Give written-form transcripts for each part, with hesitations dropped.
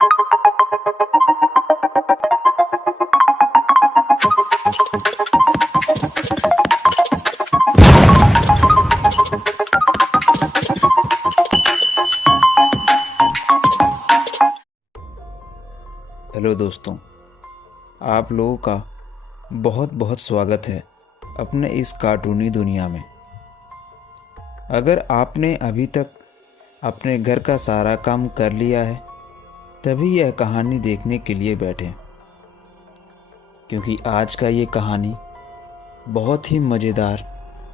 Hello दोस्तों, आप लोगों का बहुत बहुत स्वागत है अपने इस कार्टूनी दुनिया में। अगर आपने अभी तक अपने घर का सारा काम कर लिया है तभी यह कहानी देखने के लिए बैठे, क्योंकि आज का ये कहानी बहुत ही मज़ेदार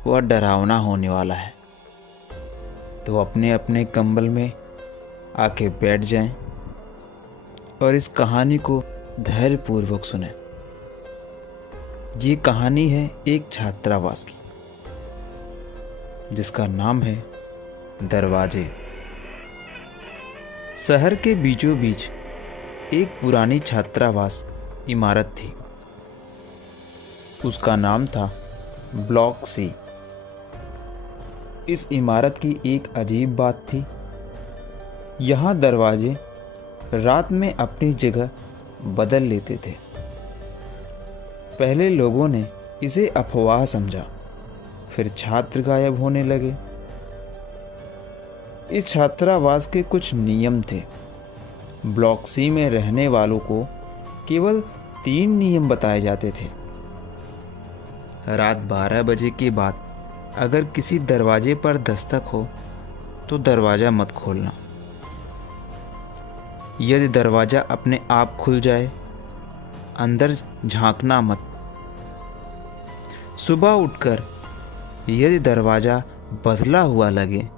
व डरावना होने वाला है। तो अपने अपने कंबल में आके बैठ जाएं और इस कहानी को धैर्यपूर्वक सुने। ये कहानी है एक छात्रावास की, जिसका नाम है दरवाजे। शहर के बीचों बीच एक पुरानी छात्रावास इमारत थी। उसका नाम था ब्लॉक सी। इस इमारत की एक अजीब बात थी। यहाँ दरवाजे रात में अपनी जगह बदल लेते थे। पहले लोगों ने इसे अफवाह समझा, फिर छात्र गायब होने लगे। इस छात्रावास के कुछ नियम थे। ब्लॉक सी में रहने वालों को केवल 3 नियम बताए जाते थे। रात 12 बजे के बाद अगर किसी दरवाजे पर दस्तक हो तो दरवाज़ा मत खोलना। यदि दरवाज़ा अपने आप खुल जाए, अंदर झांकना मत। सुबह उठकर यदि दरवाज़ा बदला हुआ लगे,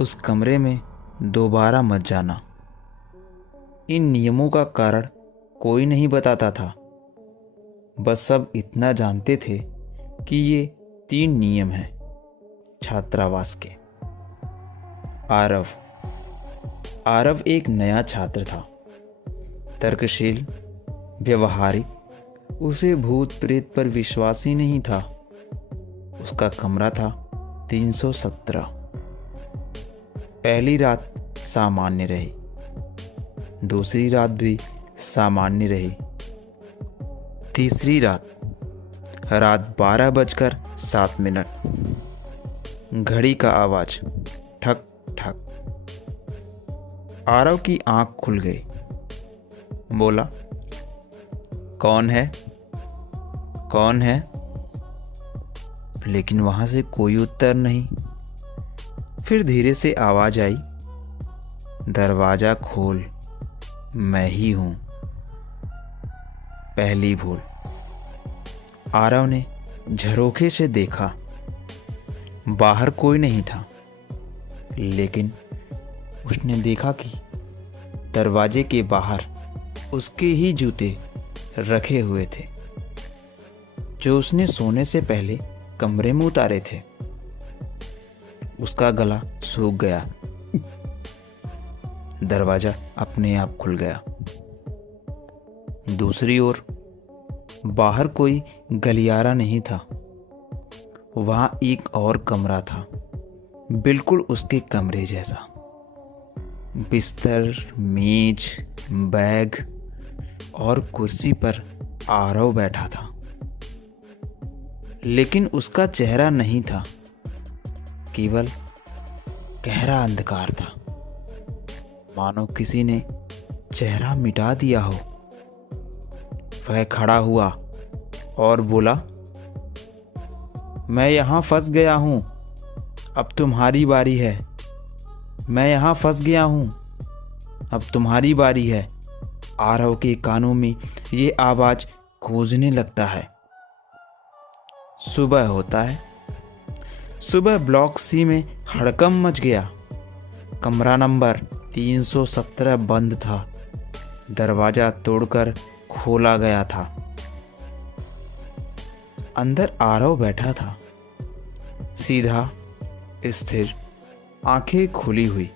उस कमरे में दोबारा मत जाना। इन नियमों का कारण कोई नहीं बताता था, बस सब इतना जानते थे कि ये 3 नियम हैं छात्रावास के। आरव एक नया छात्र था। तर्कशील, व्यवहारिक। उसे भूत प्रेत पर विश्वास ही नहीं था। उसका कमरा था 317। पहली रात सामान्य रही, दूसरी रात भी सामान्य रही, तीसरी रात 12:07। घड़ी का आवाज, ठक ठक। आरव की आंख खुल गई। बोला, कौन है? कौन है? लेकिन वहां से कोई उत्तर नहीं। फिर धीरे से आवाज आई, दरवाजा खोल, मैं ही हूं। पहली भूल। आरव ने झरोखे से देखा। बाहर कोई नहीं था, लेकिन उसने देखा कि दरवाजे के बाहर उसके ही जूते रखे हुए थे, जो उसने सोने से पहले कमरे में उतारे थे। उसका गला सूख गया। दरवाजा अपने आप खुल गया। दूसरी ओर बाहर कोई गलियारा नहीं था। वहां एक और कमरा था, बिल्कुल उसके कमरे जैसा। बिस्तर, मेज, बैग और कुर्सी पर आरव बैठा था, लेकिन उसका चेहरा नहीं था, केवल गहरा अंधकार था, मानो किसी ने चेहरा मिटा दिया हो। वह खड़ा हुआ और बोला, मैं यहाँ फंस गया हूँ, अब तुम्हारी बारी है। मैं यहाँ फंस गया हूँ, अब तुम्हारी बारी है। आरव के कानों में ये आवाज़ गूंजने लगता है। सुबह होता है। सुबह ब्लॉक सी में हड़कंप मच गया। कमरा नंबर 317 बंद था। दरवाज़ा तोड़कर खोला गया था। अंदर आरव बैठा था, सीधा, स्थिर, आंखें खुली हुई।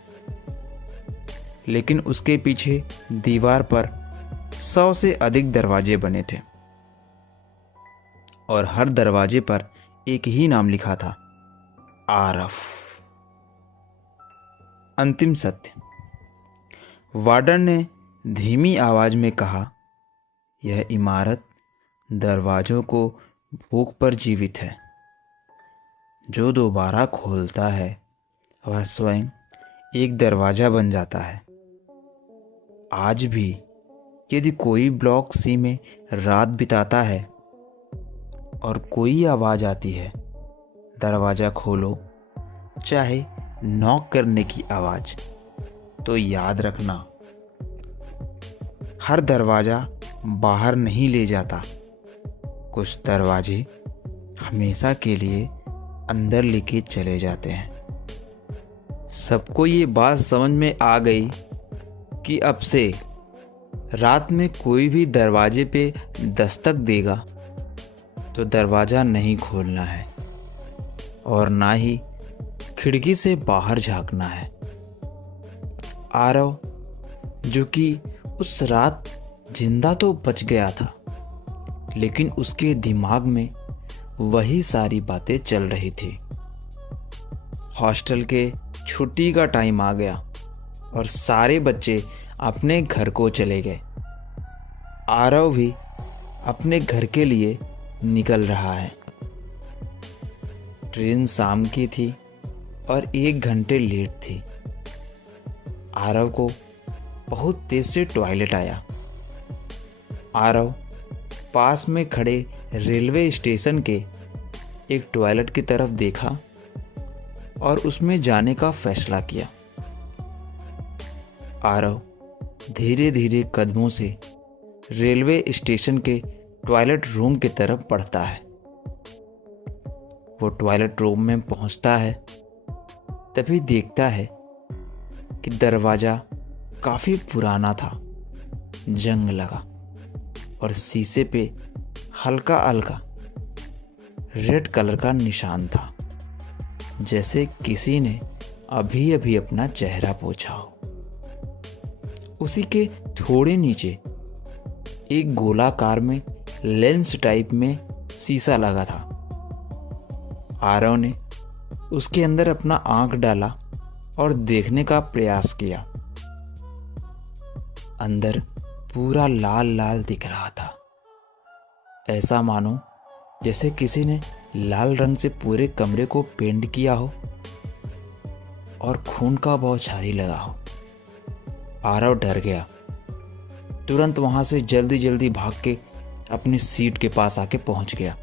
लेकिन उसके पीछे दीवार पर 100 से अधिक दरवाजे बने थे, और हर दरवाजे पर एक ही नाम लिखा था, आरव। अंतिम सत्य। वार्डन ने धीमी आवाज में कहा, यह इमारत दरवाज़ों को भूख पर जीवित है। जो दोबारा खोलता है वह स्वयं एक दरवाज़ा बन जाता है। आज भी यदि कोई ब्लॉक सी में रात बिताता है और कोई आवाज़ आती है, दरवाज़ा खोलो, चाहे नॉक करने की आवाज़, तो याद रखना, हर दरवाज़ा बाहर नहीं ले जाता। कुछ दरवाजे हमेशा के लिए अंदर लेके चले जाते हैं। सबको ये बात समझ में आ गई कि अब से रात में कोई भी दरवाजे पे दस्तक देगा तो दरवाज़ा नहीं खोलना है और ना ही खिड़की से बाहर झांकना है। आरव, जो कि उस रात जिंदा तो बच गया था, लेकिन उसके दिमाग में वही सारी बातें चल रही थी। हॉस्टल के छुट्टी का टाइम आ गया और सारे बच्चे अपने घर को चले गए। आरव भी अपने घर के लिए निकल रहा है। ट्रेन शाम की थी और 1 घंटे लेट थी। आरव को बहुत तेज से टॉयलेट आया। आरव पास में खड़े रेलवे स्टेशन के एक टॉयलेट की तरफ देखा और उसमें जाने का फैसला किया। आरव धीरे धीरे कदमों से रेलवे स्टेशन के टॉयलेट रूम की तरफ बढ़ता है। वो टॉयलेट रूम में पहुंचता है, तभी देखता है कि दरवाज़ा काफ़ी पुराना था, जंग लगा और शीशे पे हल्का हल्का रेड कलर का निशान था, जैसे किसी ने अभी अभी अपना चेहरा पोंछा हो। उसी के थोड़े नीचे एक गोलाकार में लेंस टाइप में शीशा लगा था। आरव ने उसके अंदर अपना आंख डाला और देखने का प्रयास किया। अंदर पूरा लाल लाल दिख रहा था, ऐसा मानो जैसे किसी ने लाल रंग से पूरे कमरे को पेंट किया हो और खून का बौछारी लगा हो। आरव डर गया। तुरंत वहां से जल्दी जल्दी भाग के अपनी सीट के पास आके पहुंच गया।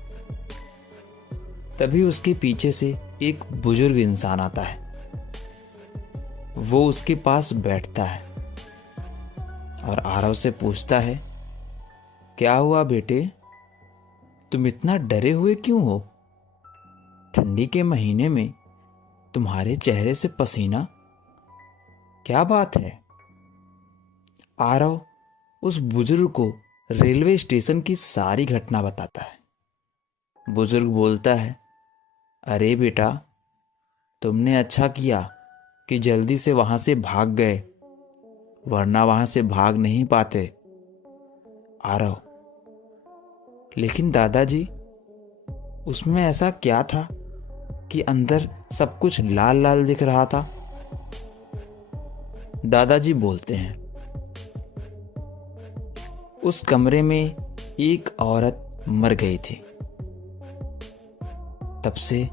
तभी उसके पीछे से एक बुजुर्ग इंसान आता है। वो उसके पास बैठता है और आरव से पूछता है, क्या हुआ बेटे, तुम इतना डरे हुए क्यों हो? ठंडी के महीने में तुम्हारे चेहरे से पसीना, क्या बात है? आरव उस बुजुर्ग को रेलवे स्टेशन की सारी घटना बताता है। बुजुर्ग बोलता है, अरे बेटा, तुमने अच्छा किया कि जल्दी से वहां से भाग गए, वरना वहां से भाग नहीं पाते। आरव, लेकिन दादाजी, उसमें ऐसा क्या था कि अंदर सब कुछ लाल लाल दिख रहा था? दादाजी बोलते हैं, उस कमरे में एक औरत मर गई थी। तब से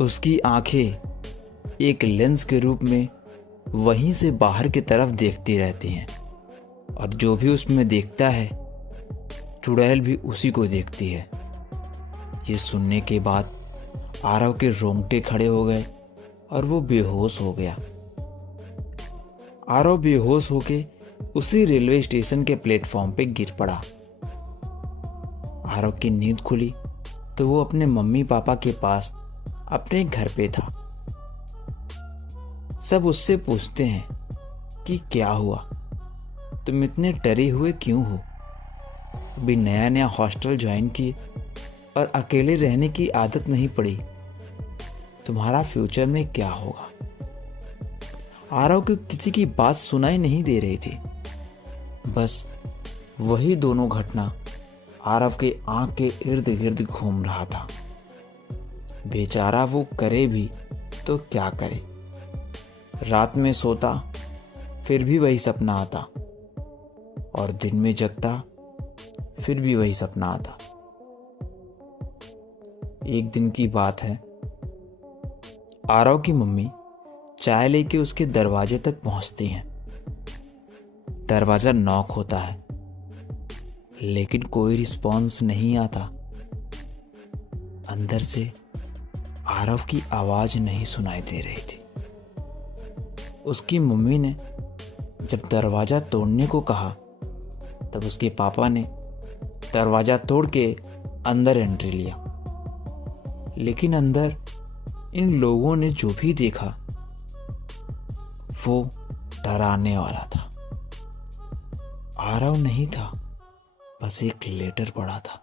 उसकी आंखें एक लेंस के रूप में वहीं से बाहर की तरफ देखती रहती हैं और जो भी उसमें देखता है, चुड़ैल भी उसी को देखती है। ये सुनने के बाद आरव के रोंगटे खड़े हो गए और वो बेहोश हो गया। आरव बेहोश होके उसी रेलवे स्टेशन के प्लेटफॉर्म पे गिर पड़ा। आरव की नींद खुली तो वो अपने मम्मी पापा के पास अपने घर पे था। सब उससे पूछते हैं कि क्या हुआ, तुम इतने डरे हुए क्यों हो? अभी नया नया हॉस्टल ज्वाइन किए और अकेले रहने की आदत नहीं पड़ी, तुम्हारा फ्यूचर में क्या होगा? आरव को किसी की बात सुनाई नहीं दे रही थी। बस वही दोनों घटना आरव के आंख के इर्द गिर्द घूम रहा था। बेचारा वो करे भी तो क्या करे। रात में सोता फिर भी वही सपना आता, और दिन में जगता फिर भी वही सपना आता। एक दिन की बात है, आरव की मम्मी चाय लेके उसके दरवाजे तक पहुंचती हैं। दरवाज़ा नॉक होता है, लेकिन कोई रिस्पॉन्स नहीं आता। अंदर से आरव की आवाज़ नहीं सुनाई दे रही थी। उसकी मम्मी ने जब दरवाज़ा तोड़ने को कहा, तब उसके पापा ने दरवाज़ा तोड़ के अंदर एंट्री लिया। लेकिन अंदर इन लोगों ने जो भी देखा वो डराने वाला था। आरव नहीं था, बस एक लेटर पड़ा था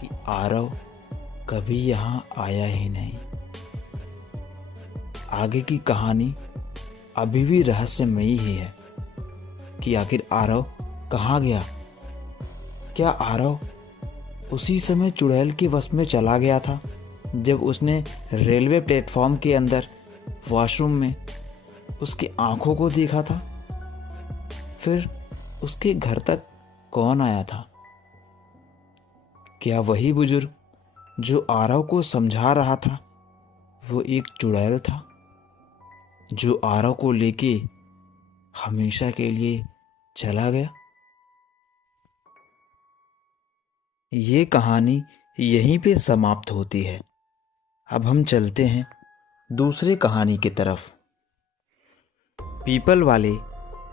कि आरव कभी यहाँ आया ही नहीं। आगे की कहानी अभी भी रहस्यमयी ही है कि आखिर आरव कहाँ गया। क्या आरव उसी समय चुड़ैल के वश में चला गया था जब उसने रेलवे प्लेटफॉर्म के अंदर वॉशरूम में उसकी आंखों को देखा था? फिर उसके घर तक कौन आया था? क्या वही बुजुर्ग जो आरव को समझा रहा था वो एक चुड़ैल था जो आरव को लेके हमेशा के लिए चला गया? ये कहानी यहीं पे समाप्त होती है। अब हम चलते हैं दूसरी कहानी की तरफ। पीपल वाले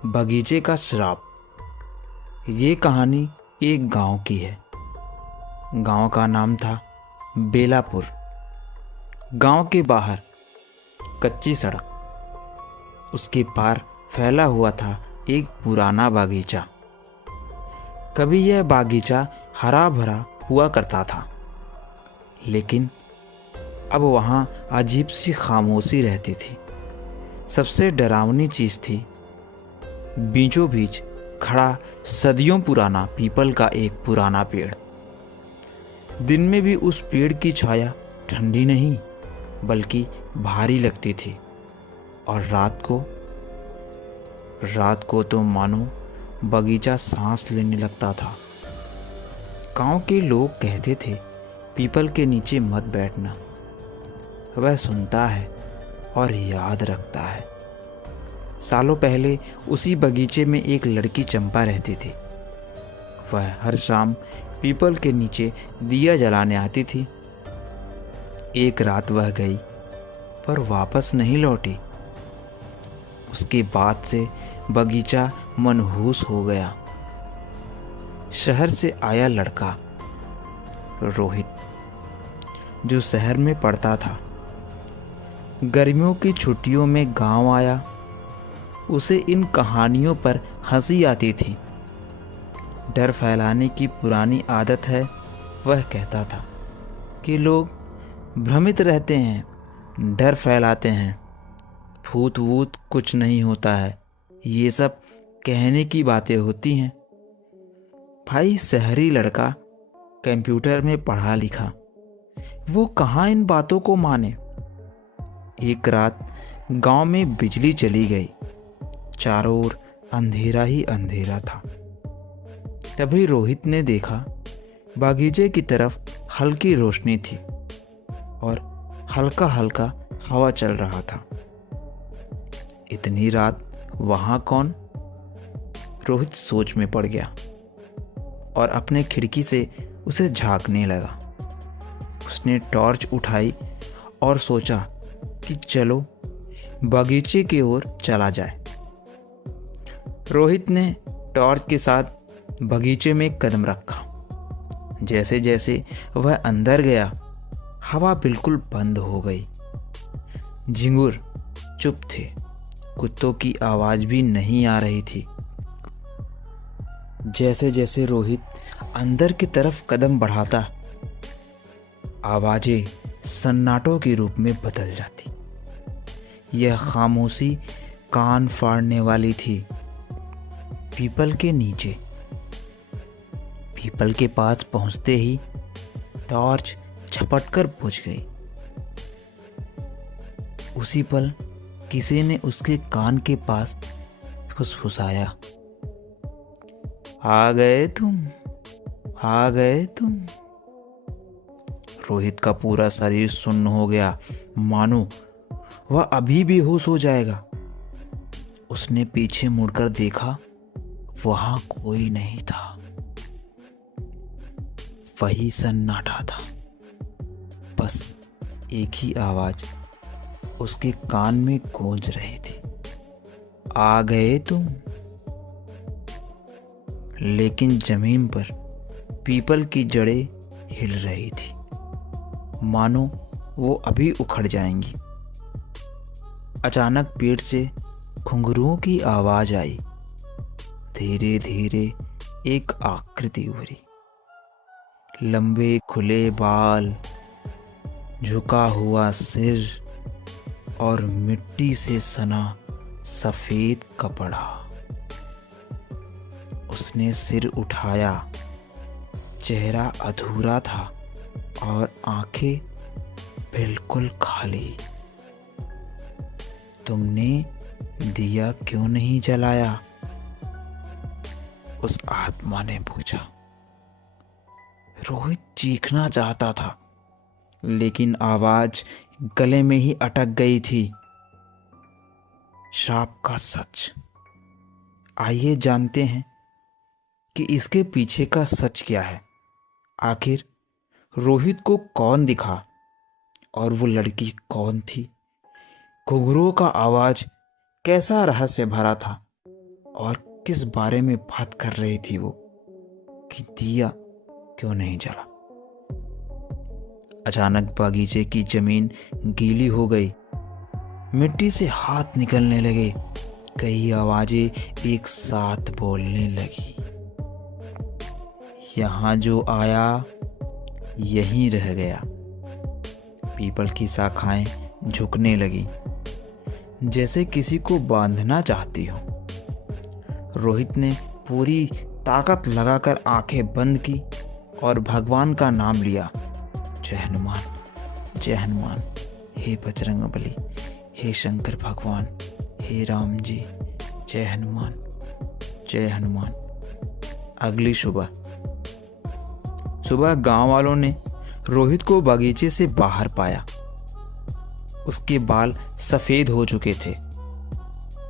बगीचे का श्राप। ये कहानी एक गांव की है। गांव का नाम था बेलापुर। गांव के बाहर कच्ची सड़क, उसके पार फैला हुआ था एक पुराना बागीचा। कभी यह बागीचा हरा भरा हुआ करता था, लेकिन अब वहाँ अजीब सी खामोशी रहती थी। सबसे डरावनी चीज़ थी बीचों बीच खड़ा सदियों पुराना पीपल का एक पुराना पेड़। दिन में भी उस पेड़ की छाया ठंडी नहीं बल्कि भारी लगती थी, और रात को तो मानो बगीचा सांस लेने लगता था। गांव के लोग कहते थे पीपल के नीचे मत बैठना, वह सुनता है और याद रखता है। सालों पहले उसी बगीचे में एक लड़की चंपा रहती थी। वह हर शाम पीपल के नीचे दिया जलाने आती थी। एक रात वह गई पर वापस नहीं लौटी। उसके बाद से बगीचा मनहूस हो गया। शहर से आया लड़का रोहित, जो शहर में पढ़ता था, गर्मियों की छुट्टियों में गांव आया। उसे इन कहानियों पर हंसी आती थी। डर फैलाने की पुरानी आदत है, वह कहता था कि लोग भ्रमित रहते हैं, डर फैलाते हैं, भूत वूत कुछ नहीं होता है, ये सब कहने की बातें होती हैं। भाई शहरी लड़का, कंप्यूटर में पढ़ा लिखा, वो कहाँ इन बातों को माने। एक रात गांव में बिजली चली गई। चारों ओर अंधेरा ही अंधेरा था। तभी रोहित ने देखा बागीचे की तरफ हल्की रोशनी थी और हल्का हल्का हवा चल रहा था। इतनी रात वहां कौन? रोहित सोच में पड़ गया और अपने खिड़की से उसे झांकने लगा। उसने टॉर्च उठाई और सोचा कि चलो बगीचे की ओर चला जाए। रोहित ने टॉर्च के साथ बगीचे में कदम रखा। जैसे जैसे वह अंदर गया, हवा बिल्कुल बंद हो गई। झिंगुर चुप थे, कुत्तों की आवाज़ भी नहीं आ रही थी। जैसे जैसे रोहित अंदर की तरफ कदम बढ़ाता, आवाज़ें सन्नाटों के रूप में बदल जाती। यह खामोशी कान फाड़ने वाली थी। पीपल के नीचे, पीपल के पास पहुंचते ही टॉर्च झपटकर बुझ गई। उसी पल किसी ने उसके कान के पास फुसफुसाया, आ गए तुम, आ गए तुम। रोहित का पूरा शरीर सुन्न हो गया, मानो वह अभी बेहोश हो जाएगा। उसने पीछे मुड़कर देखा, वहां कोई नहीं था। वही सन्नाटा था। बस एक ही आवाज उसके कान में गूंज रही थी, आ गए तुम। लेकिन जमीन पर पीपल की जड़ें हिल रही थी, मानो वो अभी उखड़ जाएंगी। अचानक पेड़ से घुंघरुओं की आवाज आई। धीरे धीरे एक आकृति उभरी। लंबे खुले बाल, झुका हुआ सिर और मिट्टी से सना सफेद कपड़ा। उसने सिर उठाया। चेहरा अधूरा था और आंखें बिल्कुल खाली। तुमने दिया क्यों नहीं जलाया? उस आत्मा ने पूछा। रोहित चीखना चाहता था, लेकिन आवाज गले में ही अटक गई थी। श्राप का सच। आइए जानते हैं कि इसके पीछे का सच क्या है। आखिर रोहित को कौन दिखा और वो लड़की कौन थी? घुंघरुओं का आवाज कैसा रहस्य भरा था और किस बारे में बात कर रही थी वो कि दिया क्यों नहीं जला? अचानक बागीचे की जमीन गीली हो गई। मिट्टी से हाथ निकलने लगे। कई आवाजें एक साथ बोलने लगी। यहां जो आया यहीं रह गया। पीपल की शाखाएं झुकने लगी, जैसे किसी को बांधना चाहती हो। रोहित ने पूरी ताकत लगाकर आंखें बंद की और भगवान का नाम लिया। जय हनुमान, जय हनुमान, हे बजरंगबली, हे शंकर भगवान, हे राम जी, जय हनुमान, जय हनुमान। अगली सुबह गांव वालों ने रोहित को बागीचे से बाहर पाया। उसके बाल सफेद हो चुके थे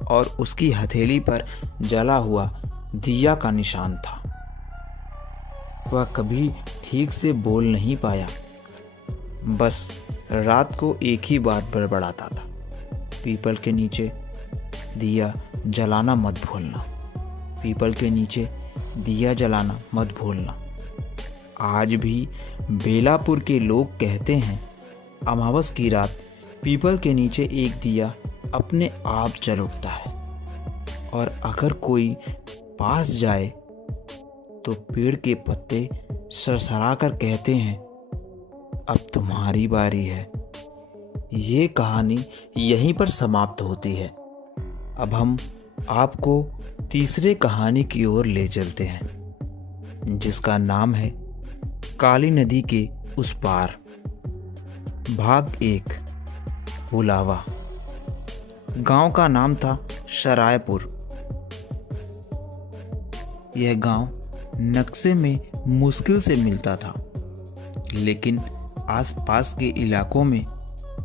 और उसकी हथेली पर जला हुआ दिया का निशान था। वह कभी ठीक से बोल नहीं पाया, बस रात को एक ही बात बड़बड़ाता था, पीपल के नीचे दिया जलाना मत भूलना, पीपल के नीचे दिया जलाना मत भूलना। आज भी बेलापुर के लोग कहते हैं, अमावस की रात पीपल के नीचे एक दिया अपने आप जल उठता है और अगर कोई पास जाए तो पेड़ के पत्ते सरसरा कर कहते हैं, अब तुम्हारी बारी है। ये कहानी यहीं पर समाप्त होती है। अब हम आपको तीसरे कहानी की ओर ले चलते हैं, जिसका नाम है काली नदी के उस पार। भाग 1, बुलावा। गांव का नाम था शरायपुर। यह गांव नक्शे में मुश्किल से मिलता था, लेकिन आसपास के इलाकों में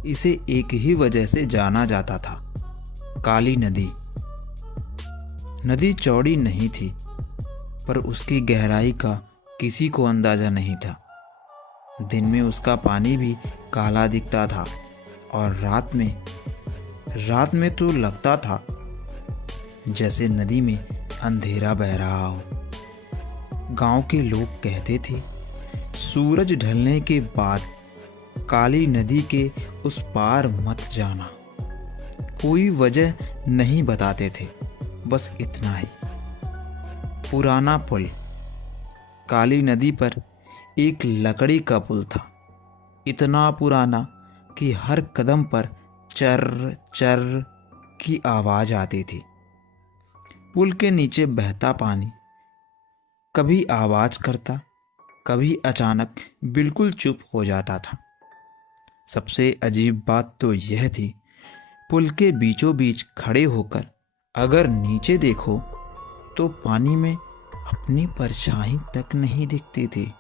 इसे एक ही वजह से जाना जाता था, काली नदी। नदी चौड़ी नहीं थी, पर उसकी गहराई का किसी को अंदाजा नहीं था। दिन में उसका पानी भी काला दिखता था और रात में तो लगता था जैसे नदी में अंधेरा बह रहा हो। गांव के लोग कहते थे, सूरज ढलने के बाद काली नदी के उस पार मत जाना। कोई वजह नहीं बताते थे, बस इतना ही। पुराना पुल। काली नदी पर एक लकड़ी का पुल था, इतना पुराना कि हर कदम पर चर्र चर्र की आवाज आती थी। पुल के नीचे बहता पानी कभी आवाज करता, कभी अचानक बिल्कुल चुप हो जाता था। सबसे अजीब बात तो यह थी, पुल के बीचों बीच खड़े होकर अगर नीचे देखो तो पानी में अपनी परछाई तक नहीं दिखती थी।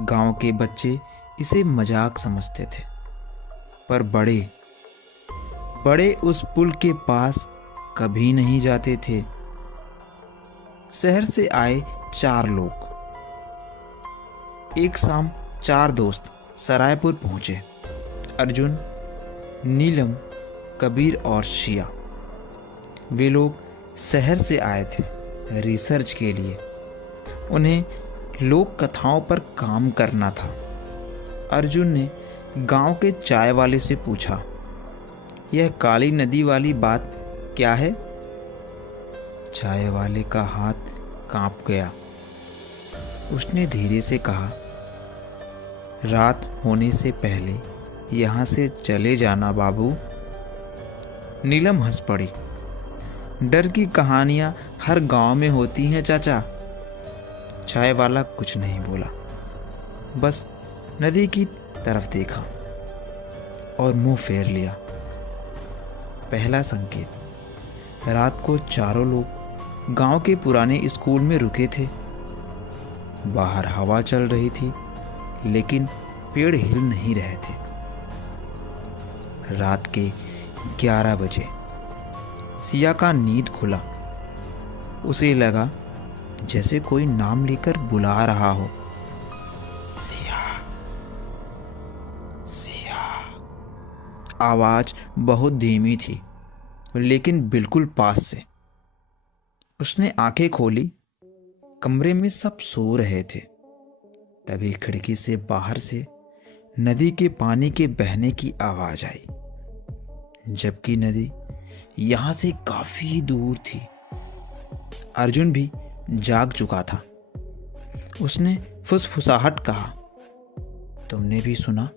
गांव के बच्चे इसे मजाक समझते थे, पर बड़े बड़े उस पुल के पास कभी नहीं जाते थे। शहर से आए 4 लोग। एक शाम 4 दोस्त सरायपुर पहुंचे। अर्जुन, नीलम, कबीर और शिया। वे लोग शहर से आए थे रिसर्च के लिए। उन्हें लोक कथाओं पर काम करना था। अर्जुन ने गांव के चाय वाले से पूछा, यह काली नदी वाली बात क्या है? चाय वाले का हाथ कांप गया। उसने धीरे से कहा, रात होने से पहले यहाँ से चले जाना बाबू। नीलम हंस पड़ी। डर की कहानियां हर गांव में होती हैं चाचा। चाय वाला कुछ नहीं बोला, बस नदी की तरफ देखा और मुंह फेर लिया। पहला संकेत। रात को चारों लोग गांव के पुराने स्कूल में रुके थे। बाहर हवा चल रही थी, लेकिन पेड़ हिल नहीं रहे थे। रात के 11 बजे सिया का नींद खुला। उसे लगा जैसे कोई नाम लेकर बुला रहा हो। सिया, सिया। आवाज बहुत धीमी थी, लेकिन बिल्कुल पास से। उसने आंखें खोली। कमरे में सब सो रहे थे। तभी खिड़की से बाहर से नदी के पानी के बहने की आवाज आई, जबकि नदी यहां से काफी दूर थी। अर्जुन भी जाग चुका था। उसने फुसफुसाहट कहा, तुमने भी सुना?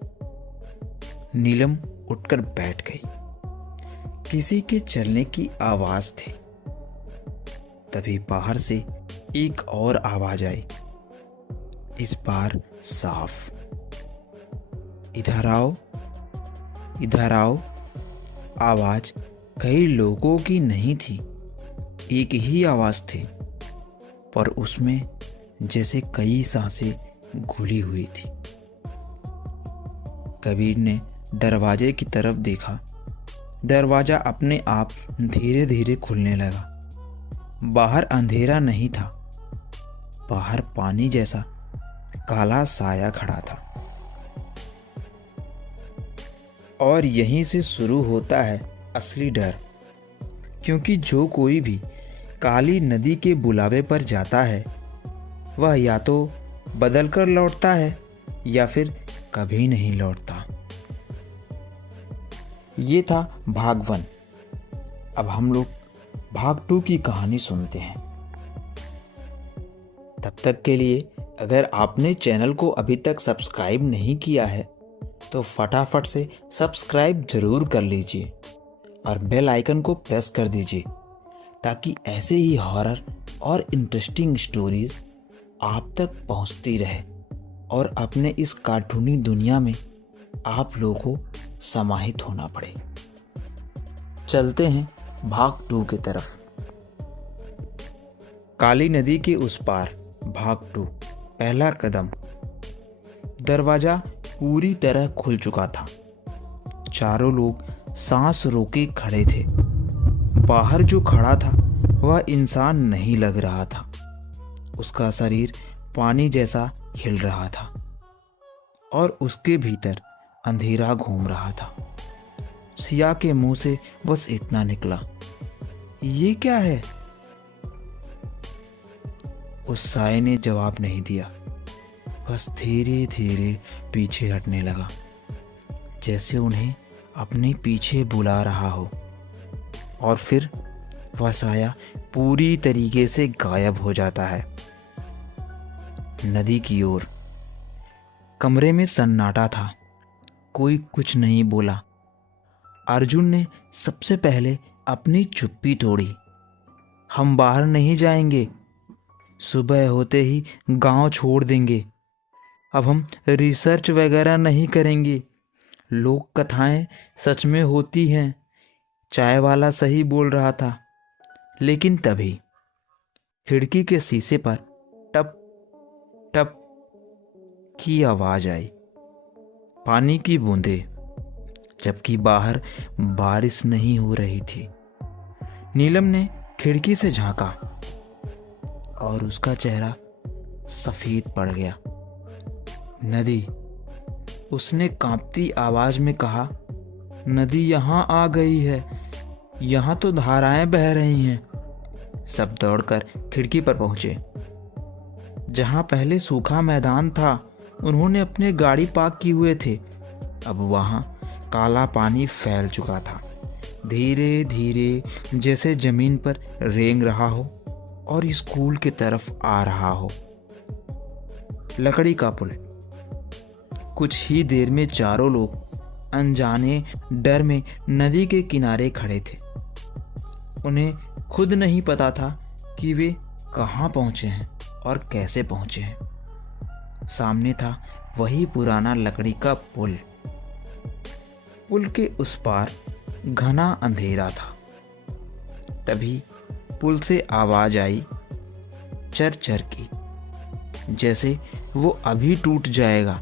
नीलम उठकर बैठ गई। किसी के चलने की आवाज थी। तभी बाहर से एक और आवाज आई, इस बार साफ। इधर आओ, इधर आओ। आवाज कई लोगों की नहीं थी, एक ही आवाज थी, पर उसमें जैसे कई सांसें घुली हुई थी। कबीर ने दरवाजे की तरफ देखा। दरवाजा अपने आप धीरे धीरे खुलने लगा। बाहर अंधेरा नहीं था, बाहर पानी जैसा काला साया खड़ा था। और यहीं से शुरू होता है असली डर, क्योंकि जो कोई भी काली नदी के बुलावे पर जाता है, वह या तो बदल कर लौटता है या फिर कभी नहीं लौटता। ये था भाग 1। अब हम लोग भाग 2 की कहानी सुनते हैं। तब तक के लिए अगर आपने चैनल को अभी तक सब्सक्राइब नहीं किया है तो फटाफट से सब्सक्राइब जरूर कर लीजिए और बेल आइकन को प्रेस कर दीजिए, ताकि ऐसे ही हॉरर और इंटरेस्टिंग स्टोरीज आप तक पहुंचती रहे और अपने इस कार्टूनी दुनिया में आप लोगों को समाहित होना पड़े। चलते हैं भाग 2 की तरफ। काली नदी के उस पार भाग 2, पहला कदम। दरवाजा पूरी तरह खुल चुका था। चारों लोग सांस रोके खड़े थे। बाहर जो खड़ा था वह इंसान नहीं लग रहा था। उसका शरीर पानी जैसा हिल रहा था और उसके भीतर अंधेरा घूम रहा था। सिया के मुंह से बस इतना निकला, ये क्या है? उस साये ने जवाब नहीं दिया, बस धीरे धीरे पीछे हटने लगा, जैसे उन्हें अपने पीछे बुला रहा हो। और फिर वह साया पूरी तरीके से गायब हो जाता है। नदी की ओर। कमरे में सन्नाटा था, कोई कुछ नहीं बोला। अर्जुन ने सबसे पहले अपनी चुप्पी तोड़ी। हम बाहर नहीं जाएंगे, सुबह होते ही गांव छोड़ देंगे। अब हम रिसर्च वगैरह नहीं करेंगे। लोक कथाएं सच में होती हैं। चाय वाला सही बोल रहा था। लेकिन तभी खिड़की के शीशे पर टप टप की आवाज आई, पानी की बूंदें, जबकि बाहर बारिश नहीं हो रही थी। नीलम ने खिड़की से झांका और उसका चेहरा सफेद पड़ गया। नदी, उसने कांपती आवाज में कहा, नदी यहाँ आ गई है, यहाँ तो धाराएं बह रही हैं। सब दौड़कर खिड़की पर पहुंचे। जहां पहले सूखा मैदान था, उन्होंने अपने गाड़ी पार्क किए हुए थे। अब वहां काला पानी फैल चुका था, धीरे धीरे, जैसे जमीन पर रेंग रहा हो और स्कूल की तरफ आ रहा हो। लकड़ी का पुल। कुछ ही देर में चारों लोग अनजाने डर में नदी के किनारे खड़े थे। उन्हें खुद नहीं पता था कि वे कहाँ पहुंचे हैं और कैसे पहुंचे हैं। सामने था वही पुराना लकड़ी का पुल। पुल के उस पार घना अंधेरा था। तभी पुल से आवाज आई, चर चर की, जैसे वो अभी टूट जाएगा।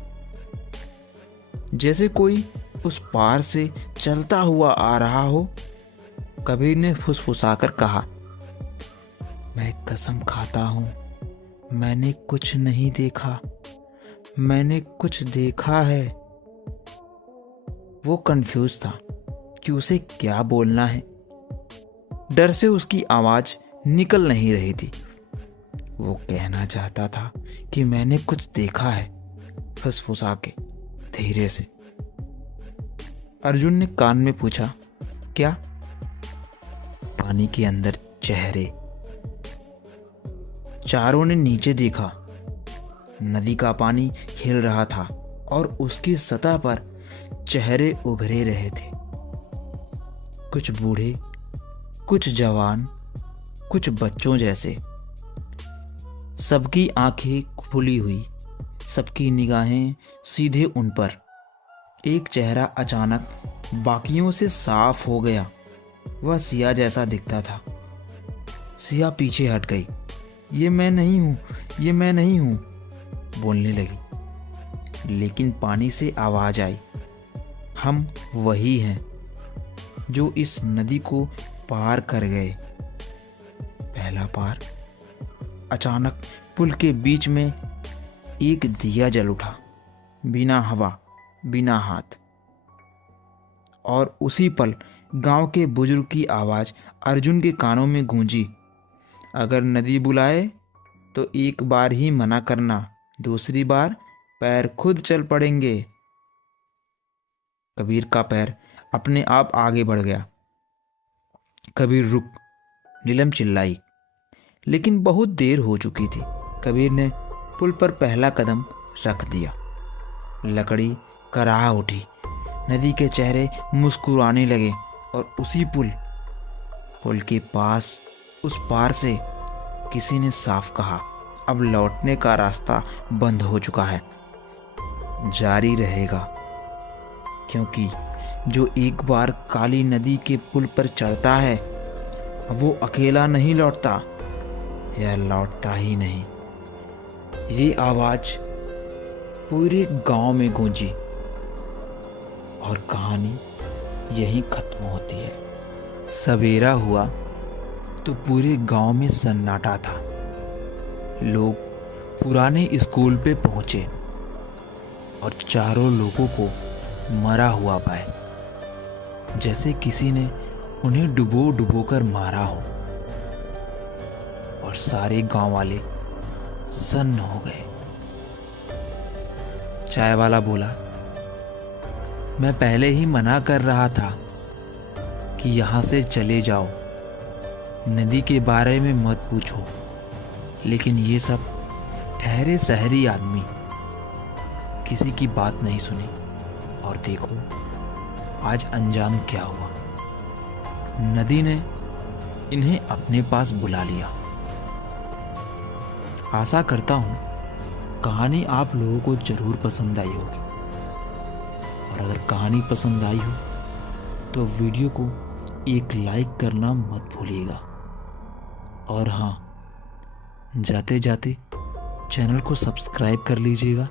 जैसे कोई उस पार से चलता हुआ आ रहा हो। कबीर ने फुसफुसाकर कहा, मैं कसम खाता हूं, मैंने कुछ नहीं देखा, मैंने कुछ देखा है। वो कंफ्यूज था कि उसे क्या बोलना है। डर से उसकी आवाज निकल नहीं रही थी। वो कहना चाहता था कि मैंने कुछ देखा है, फुसफुसा के, धीरे से। अर्जुन ने कान में पूछा, क्या? पानी के अंदर चेहरे। चारों ने नीचे देखा। नदी का पानी हिल रहा था और उसकी सतह पर चेहरे उभरे रहे थे। कुछ बूढ़े, कुछ जवान, कुछ बच्चों जैसे। सबकी आंखें खुली हुई, सबकी निगाहें सीधे उन पर। एक चेहरा अचानक बाकियों से साफ हो गया। वह सिया जैसा दिखता था। सिया पीछे हट गई। ये मैं नहीं हूं, ये मैं नहीं हूं, बोलने लगी। लेकिन पानी से आवाज आई, हम वही हैं जो इस नदी को पार कर गए। पहला पार। अचानक पुल के बीच में एक दिया जल उठा, बिना हवा, बिना हाथ। और उसी पल गांव के बुजुर्ग की आवाज अर्जुन के कानों में गूंजी, अगर नदी बुलाए तो एक बार ही मना करना, दूसरी बार पैर खुद चल पड़ेंगे। कबीर का पैर अपने आप आगे बढ़ गया। कबीर रुक, नीलम चिल्लाई, लेकिन बहुत देर हो चुकी थी। कबीर ने पुल पर पहला कदम रख दिया। लकड़ी कराह उठी। नदी के चेहरे मुस्कुराने लगे और उसी पुल के पास, उस पार से किसी ने साफ कहा, अब लौटने का रास्ता बंद हो चुका है, जारी रहेगा। क्योंकि जो एक बार काली नदी के पुल पर चढ़ता है, वो अकेला नहीं लौटता, या लौटता ही नहीं। ये आवाज पूरे गांव में गूंजी और कहानी यहीं खत्म होती है। सवेरा हुआ तो पूरे गांव में सन्नाटा था। लोग पुराने स्कूल पे पहुंचे और चारों लोगों को मरा हुआ पाए, जैसे किसी ने उन्हें डुबो डुबो कर मारा हो। और सारे गांव वाले सन्न हो गए। चाय वाला बोला, मैं पहले ही मना कर रहा था कि यहां से चले जाओ, नदी के बारे में मत पूछो। लेकिन ये सब ठहरे शहरी आदमी किसी की बात नहीं सुनी। और देखो आज अंजाम क्या हुआ। नदी ने इन्हें अपने पास बुला लिया। आशा करता हूं कहानी आप लोगों को जरूर पसंद आई होगी। और अगर कहानी पसंद आई हो तो वीडियो को एक लाइक करना मत भूलिएगा। और हाँ, जाते जाते चैनल को सब्सक्राइब कर लीजिएगा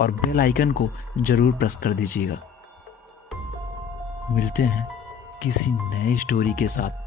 और बेल आइकन को ज़रूर प्रेस कर दीजिएगा। मिलते हैं किसी नए स्टोरी के साथ।